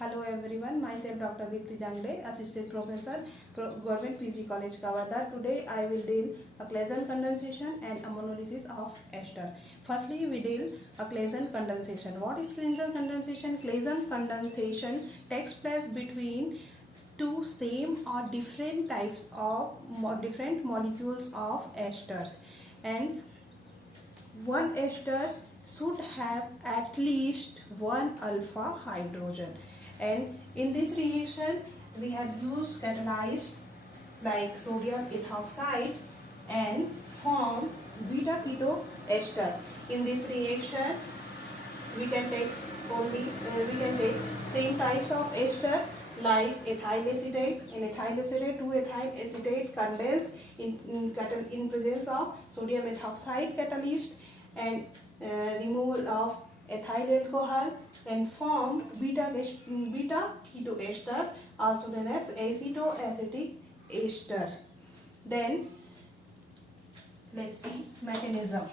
Hello everyone, myself Dr. Deepti Jangde, Assistant Professor, Government PG College Kavada. Today I will deal a Claisen condensation and a monolysis of ester. Firstly, we deal a Claisen condensation. What is Claisen condensation? Claisen condensation takes place between two same or different types of different molecules of esters, and one ester should have at least one alpha hydrogen, and in this reaction we have used catalyst like sodium ethoxide and form beta keto ester. In this reaction we can take same types of ester like ethyl acetate. In ethyl acetate, 2-ethyl acetate condensed in presence of sodium ethoxide catalyst and removal of ethyl alcohol and formed beta keto ester, also known as acetoacetic ester. Then let's see mechanism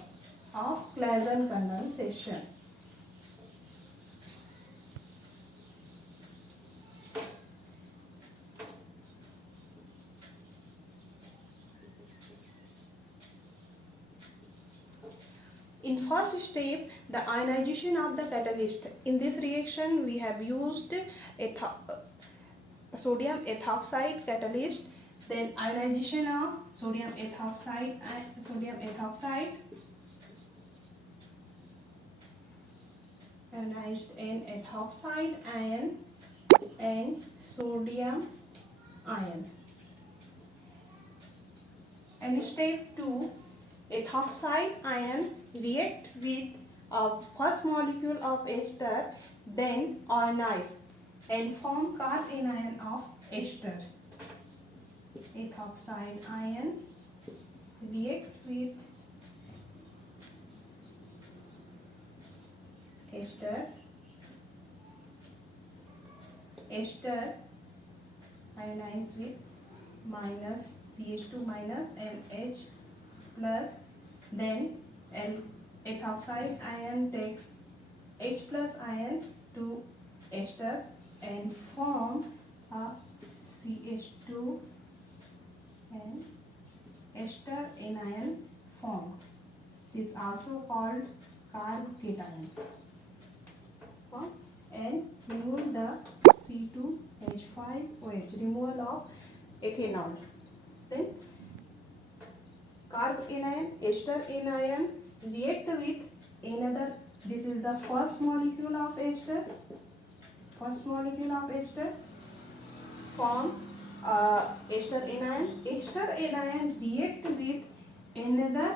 of Claisen condensation. In first step, the ionization of the catalyst. In this reaction, we have used sodium ethoxide catalyst. Then ionization of sodium ethoxide ionized in ethoxide ion and sodium ion. And step 2, ethoxide ion react with a first molecule of ester, then ionize and form cation of ester. Ethoxide ion react with ester ionize with minus CH2 minus MH plus, then ethoxide ion takes H plus ion to esters and form a CH2 and ester anion form. This is also called carbocation. And remove the C2H5OH, removal of ethanol. Then carb anion, ester anion react with another. This is the first molecule of ester. Form ester anion. Ester anion react with another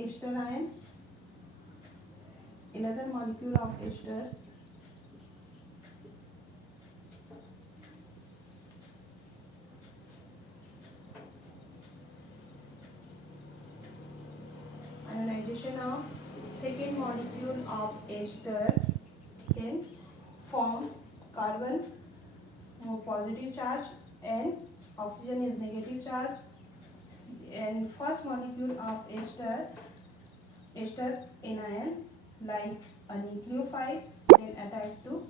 ester ion, another molecule of ester. Ionization of second molecule of ester can form carbon positive charge and oxygen is negative charge, and first molecule of ester anion like a nucleophile then attach to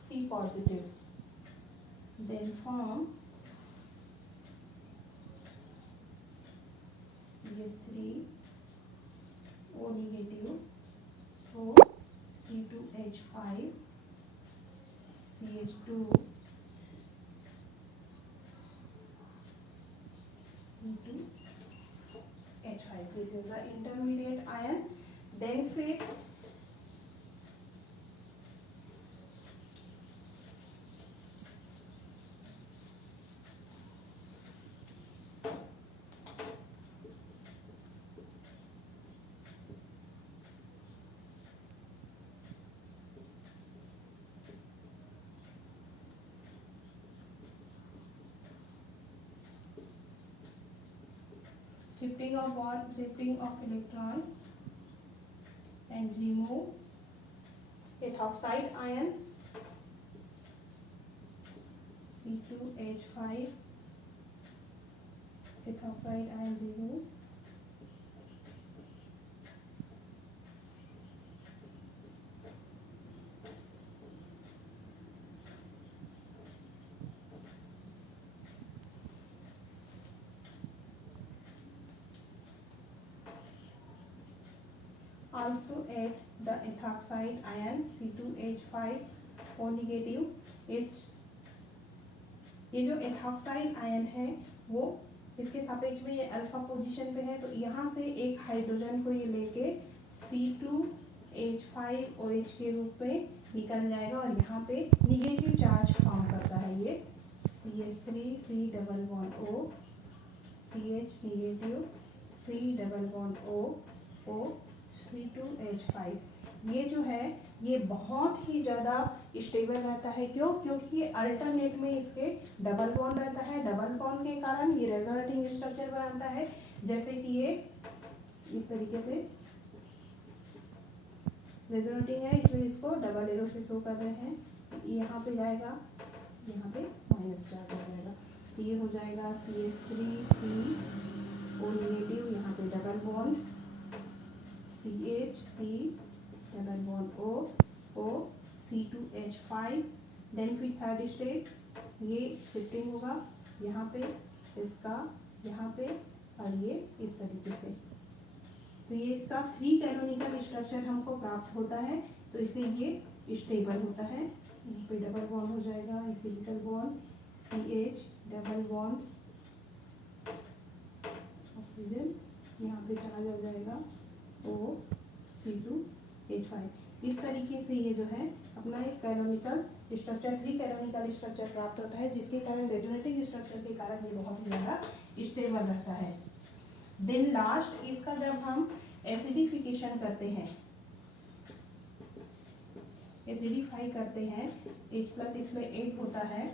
C positive, then form CH3 O negative through C2H5 CH2 C2H5. This is the intermediate ion. Then fifth, shifting of electron and remove ethoxide ion C2H5 ethoxide ion removed also add the ethoxide ion C2H5O negative। ये जो ethoxide ion है वो इसके सापेक्ष में ये alpha position पे है, तो यहाँ से एक हाइड्रोजन को ये लेके C2H5OH के रूप में निकल जाएगा और यहाँ पे निगेटिव चार्ज फॉर्म करता है ये CH3 C double bond O CH negative C double bond O O C2H5। ये जो है ये बहुत ही ज़्यादा स्टेबल रहता है। क्यों? क्योंकि ये अल्टरनेट में इसके डबल बॉन्ड रहता है। डबल बॉन्ड के कारण ये रेजोनेटिंग स्ट्रक्चर बनाता है, जैसे कि ये इस तरीके से रेजोनेटिंग है, इसलिए इसको डबल एरो से शो कर रहे हैं। यहाँ पे जाएगा, यहाँ पे माइनस चार्ज हो जाएगा, ये हो जाएगा CH3CO नेगेटिव, यहाँ पे double bond CH C double bond O C2H5। Then फिर थर्ड स्टेप ये शिफ्टिंग होगा यहाँ पे, इसका यहाँ पे और ये इस तरीके से। तो ये इसका 3 कैनोनिकल स्ट्रक्चर हमको प्राप्त होता है, तो इसे ये स्टेबल होता है। यहाँ पे डबल बॉन्ड हो जाएगा, सिलिकल bond CH double bond oxygen, यहाँ पे चार्ज हो जाएगा O C2H5। इस तरीके से ये जो है अपना एक कैनोनिकल स्ट्रक्चर 3 कैनोनिकल स्ट्रक्चर प्राप्त होता है, जिसके कारण रेजोनेटिंग स्ट्रक्चर के कारण ये बहुत ही ज़्यादा स्टेबल रहता है। देन लास्ट इसका जब हम एसिडिफिकेशन करते हैं, एसिडिफाई करते हैं, H+ इसमें 8 होता है,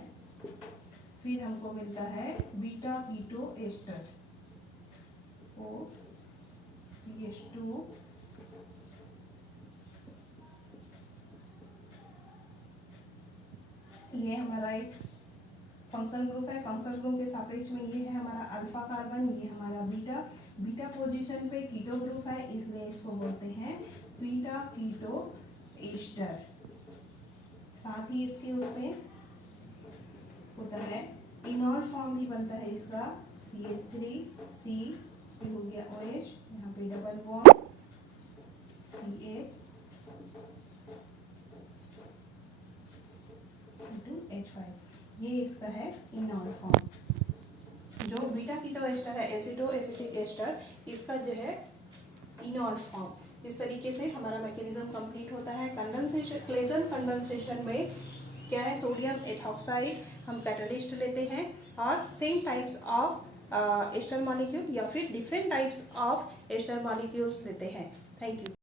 फिर हमको मिलता है बीटा कीटो एस्टर OCH2 ये हमारा एक फंक्शन ग्रुप है। फंक्शन ग्रुप के सापेक्ष में ये है हमारा अल्फा कार्बन, ये हमारा बीटा पोजीशन पे कीटो ग्रुप है, इसलिए इसको बोलते हैं बीटा कीटो एस्टर। साथ ही इसके उसमें होता है इनॉल फॉर्म भी बनता है इसका CH3C हो गया OH, यहाँ पे डबल बॉन्ड CH2H5, ये इसका है इनॉल फॉर्म। जो बीटा कीटो एस्टर है, एसिडो एसिटिक एस्टर, इसका जो है इनॉल फॉर्म। इस तरीके से हमारा मैकेनिज्म कंप्लीट होता है। कंडेंसेशन, क्लेजन कंडेंसेशन में क्या है, सोडियम एथॉक्साइड हम कैटलिस्ट लेते हैं और same types of ester molecule या फिर different types of ester molecules लेते हैं। Thank you.